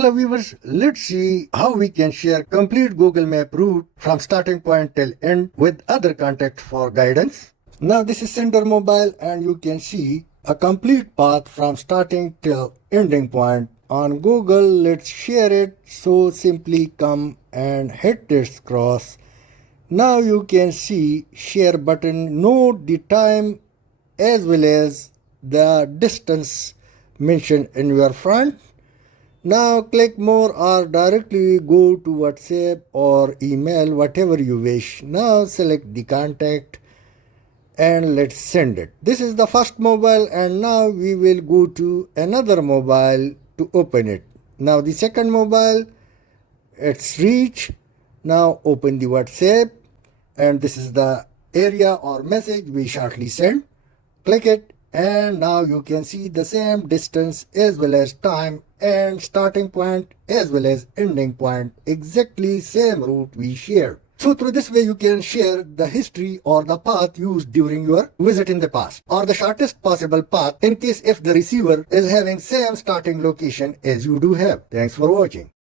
Hello viewers, let's see how we can share complete Google Map route from starting point till end with other contacts for guidance. Now this is sender mobile and you can see a complete path from starting till ending point. On Google, let's share it. So simply come and hit this cross. Now you can see share button, note the time as well as the distance mentioned in your front. Now click more or directly go to WhatsApp or email, whatever you wish. Now select the contact and let's send it. This is the first mobile and now we will go to another mobile to open it. Now the second mobile, it's reach. Now open the WhatsApp and this is the area or message we shortly send. Click it and now you can see the same distance as well as time and starting point as well as ending point, exactly same route we shared. So through this way you can share the history or the path used during your visit in the past or the shortest possible path in case if the receiver is having same starting location as you do have. Thanks for watching.